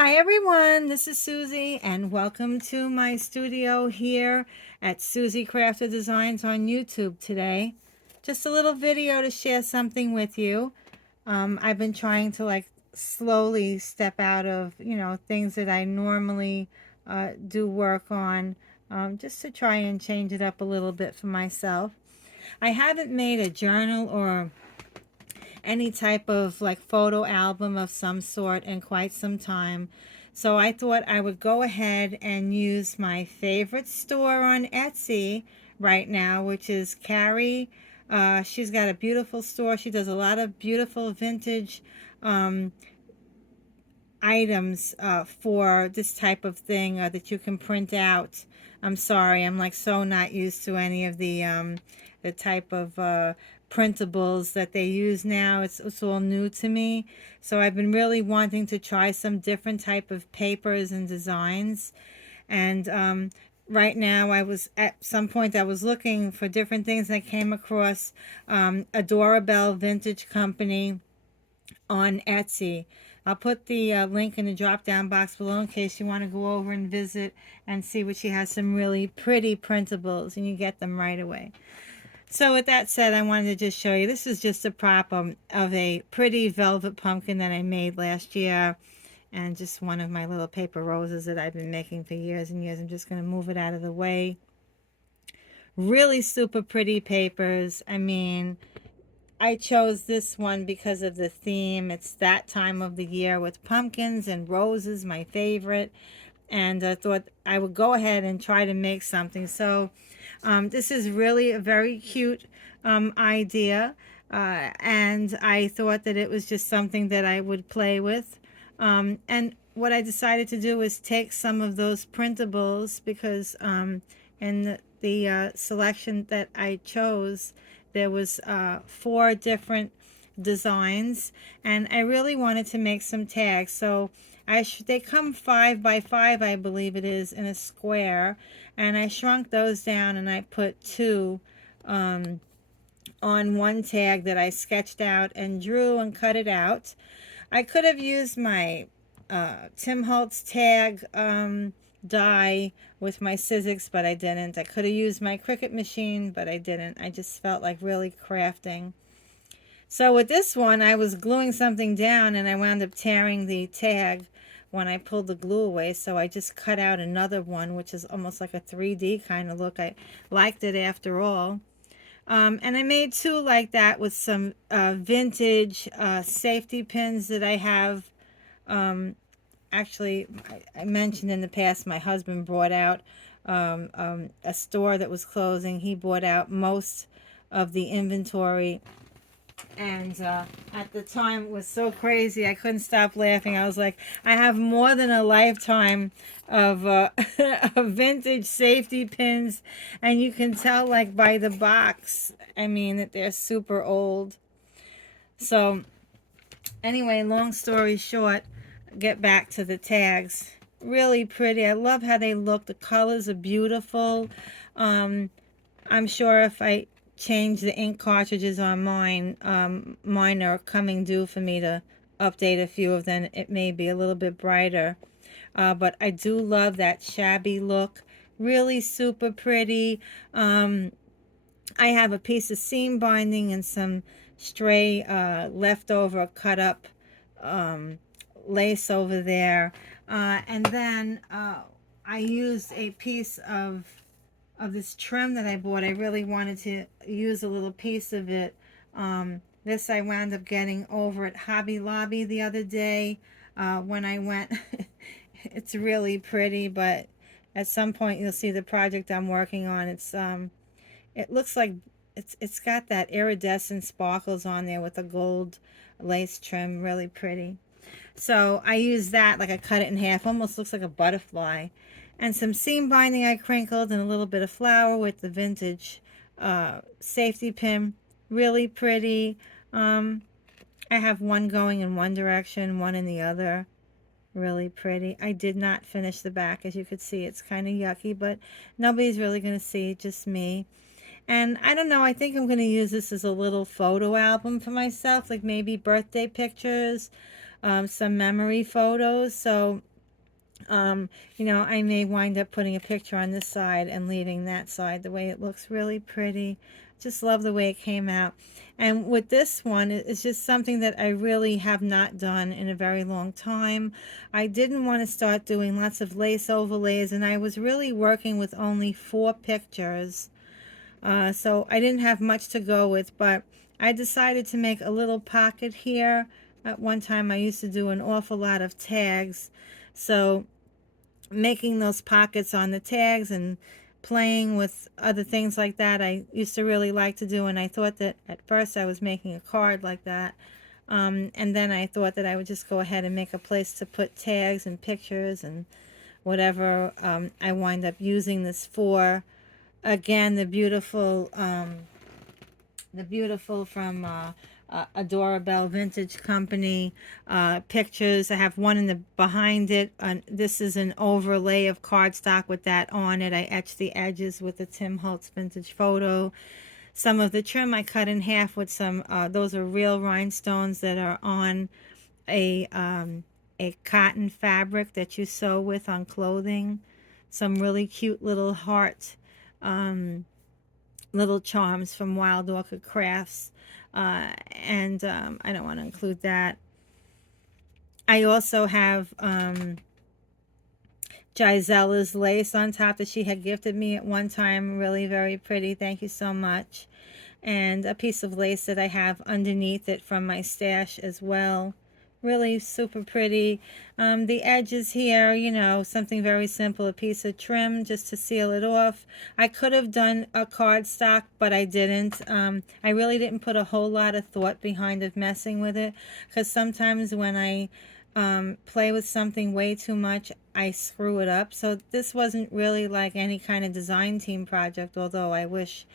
Hi everyone, this is Susie and welcome to my studio here at Susie Crafter Designs on YouTube today. Just a little video to share something with you. I've been trying to slowly step out of, things that I normally do work on, just to try and change it up a little bit for myself. I haven't made a journal or any type of photo album of some sort in quite some time. So I thought I would go ahead and use my favorite store on Etsy right now, which is Carrie. She's got a beautiful store. She does a lot of beautiful vintage um, items for this type of thing that you can print out. I'm sorry, I'm so not used to any of the type of printables that they use now. It's all new to me. So I've been really wanting to try some different type of papers and designs. And right now I was at some point I was looking for different things, and I came across a Dorabelle Vintage Company on Etsy. I'll put the link in the drop down box below in case you want to go over and visit and see what she has. Some really pretty printables, and you get them right away. So with that said, I wanted to just show you, this is just a prop of a pretty velvet pumpkin that I made last year, and just one of my little paper roses that I've been making for years and years. I'm just going to move it out of the way. Really super pretty papers. I mean, I chose this one because of the theme. It's that time of the year with pumpkins and roses, my favorite. And I thought I would go ahead and try to make something. So this is really a very cute idea. And I thought that it was just something that I would play with. And what I decided to do is take some of those printables, because in the selection that I chose, there was 4 different designs, and I really wanted to make some tags. So they come 5 by 5, I believe it is, in a square, and I shrunk those down, and I put 2 on one tag that I sketched out and drew and cut it out. I could have used my Tim Holtz tag die with my Sizzix, but I didn't. I could have used my Cricut machine, but I didn't. I just felt like really crafting. So with this one, I was gluing something down, and I wound up tearing the tag when I pulled the glue away. So I just cut out another one, which is almost like a 3D kind of look. I liked it after all. And I made 2 like that with some vintage safety pins that I have. Actually, I mentioned in the past, my husband brought out a store that was closing. He bought out most of the inventory, and at the time it was so crazy I couldn't stop laughing. I was like, I have more than a lifetime of, of vintage safety pins, and you can tell by the box, I mean, that they're super old. So anyway, long story short, get back to the tags. Really pretty. I love how they look. The colors are beautiful. I'm sure if I change the ink cartridges on mine, mine are coming due for me to update a few of them. It may be a little bit brighter. But I do love that shabby look. Really super pretty. I have a piece of seam binding and some stray leftover cut up lace over there. And then I used a piece of this trim that I bought. I really wanted to use a little piece of it. This I wound up getting over at Hobby Lobby the other day when I went. It's really pretty, but at some point you'll see the project I'm working on. It looks like it's got that iridescent sparkles on there with a gold lace trim. Really pretty. So I used that, I cut it in half, almost looks like a butterfly. And some seam binding I crinkled, and a little bit of flour with the vintage safety pin. Really pretty. I have one going in one direction, one in the other. Really pretty. I did not finish the back. As you could see, it's kind of yucky, but nobody's really going to see, just me. And I don't know, I think I'm going to use this as a little photo album for myself, maybe birthday pictures, some memory photos. So You know, I may wind up putting a picture on this side and leaving that side the way it looks really pretty. Just love the way it came out. And with this one, it's just something that I really have not done in a very long time. I didn't want to start doing lots of lace overlays, and I was really working with only 4 pictures. So I didn't have much to go with, but I decided to make a little pocket here. At one time I used to do an awful lot of tags. So making those pockets on the tags and playing with other things like that I used to really like to do, and I thought that at first I was making a card like that, and then I thought that I would just go ahead and make a place to put tags and pictures and whatever I wind up using this for. Again, the beautiful from Adorable Vintage Company pictures. I have one in the behind it. This is an overlay of cardstock with that on it. I etched the edges with the Tim Holtz Vintage Photo. Some of the trim I cut in half with some, those are real rhinestones that are on a cotton fabric that you sew with on clothing. Some really cute little heart little charms from Wild Orchid Crafts. And I don't want to include that. I also have Gisella's lace on top that she had gifted me at one time. Really very pretty. Thank you so much. And a piece of lace that I have underneath it from my stash as well. Really super pretty. The edges here, you know, something very simple, a piece of trim just to seal it off. I could have done a cardstock, but I didn't. I really didn't put a whole lot of thought behind of messing with it, because sometimes when I play with something way too much, I screw it up. So this wasn't really like any kind of design team project, although I wish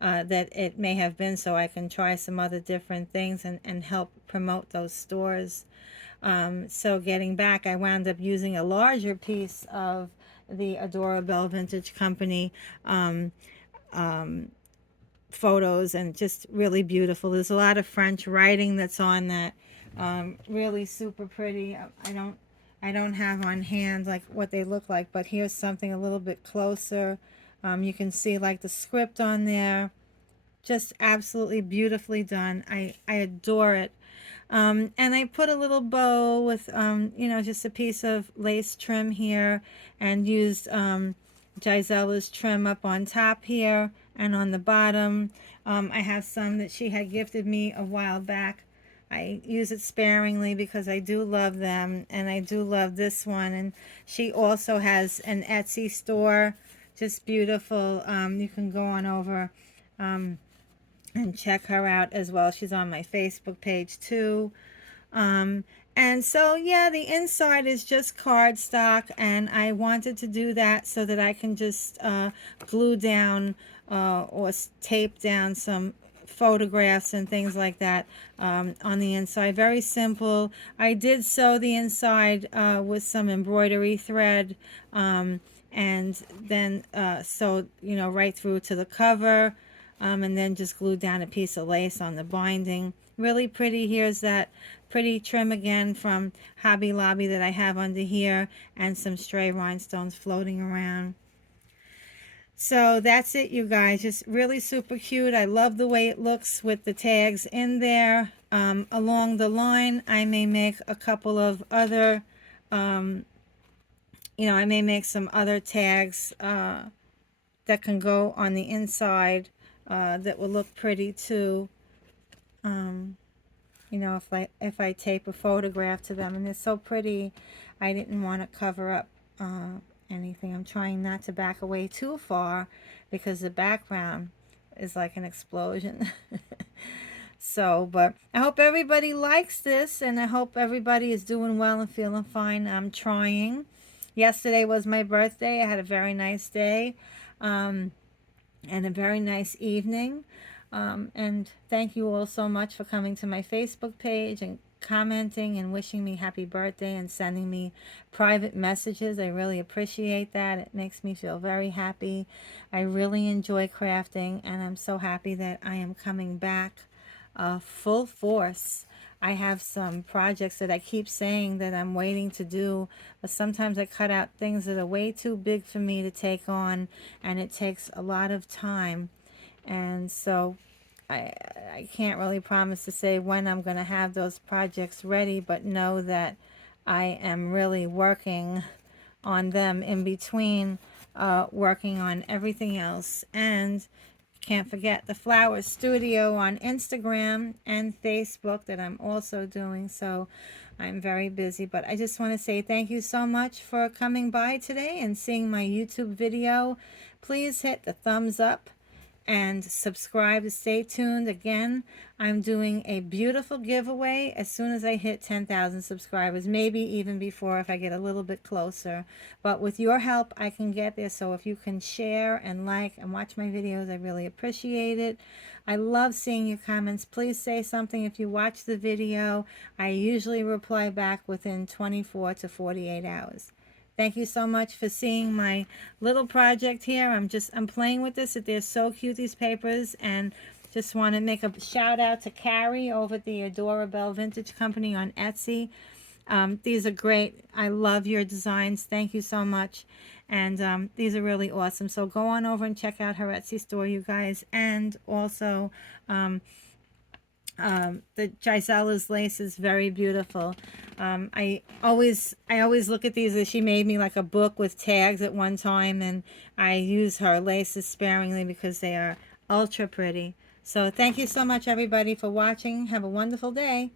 that it may have been, so I can try some other different things and help promote those stores. So getting back, I wound up using a larger piece of the Adorable Vintage Company photos, and just really beautiful. There's a lot of French writing that's on that. Really super pretty. I don't have on hand like what they look like, but here's something a little bit closer. You can see like the script on there. Just absolutely beautifully done. I adore it. And I put a little bow with, you know, just a piece of lace trim here, and used Gisella's trim up on top here and on the bottom. I have some that she had gifted me a while back. I use it sparingly because I do love them, and I do love this one. And she also has an Etsy store, just beautiful. You can go on over and check her out as well. She's on my Facebook page too. And so, yeah, the inside is just cardstock, and I wanted to do that so that I can just glue down or tape down some photographs and things like that on the inside. Very simple. I did sew the inside with some embroidery thread, and then sewed, you know, right through to the cover. And then just glued down a piece of lace on the binding. Really pretty. Here's that pretty trim again from Hobby Lobby that I have under here, and some stray rhinestones floating around. So that's it, you guys. Just really super cute. I love the way it looks with the tags in there. Along the line, I may make a couple of other, you know, I may make some other tags that can go on the inside that will look pretty too. You know, if I tape a photograph to them, and it's so pretty, I didn't want to cover up anything. I'm trying not to back away too far because the background is like an explosion. So, but I hope everybody likes this, and I hope everybody is doing well and feeling fine. I'm trying. Yesterday was my birthday. I had a very nice day. And a very nice evening. And thank you all so much for coming to my Facebook page and commenting and wishing me happy birthday and sending me private messages. I really appreciate that. It makes me feel very happy. I really enjoy crafting, and I'm so happy that I am coming back full force. I have some projects that I keep saying that I'm waiting to do, but sometimes I cut out things that are way too big for me to take on, and it takes a lot of time. And so I, I can't really promise to say when I'm going to have those projects ready, but know that I am really working on them in between working on everything else. And can't forget the Flower Studio on Instagram and Facebook that I'm also doing. So I'm very busy, but I just want to say thank you so much for coming by today and seeing my YouTube video. Please hit the thumbs up and subscribe to stay tuned. Again, I'm doing a beautiful giveaway as soon as I hit 10,000 subscribers, maybe even before if I get a little bit closer. But with your help, I can get there. So if you can share and like and watch my videos, I really appreciate it. I love seeing your comments. Please say something if you watch the video. I usually reply back within 24 to 48 hours. Thank you so much for seeing my little project here. I'm playing with this. They're so cute, these papers, and just want to make a shout out to Carrie over at the Adorable Vintage Company on Etsy. These are great. I love your designs. Thank you so much. And these are really awesome. So go on over and check out her Etsy store, you guys. And also, the Gisella's lace is very beautiful. I always look at these as she made me like a book with tags at one time, and I use her laces sparingly because they are ultra pretty. So thank you so much, everybody, for watching. Have a wonderful day.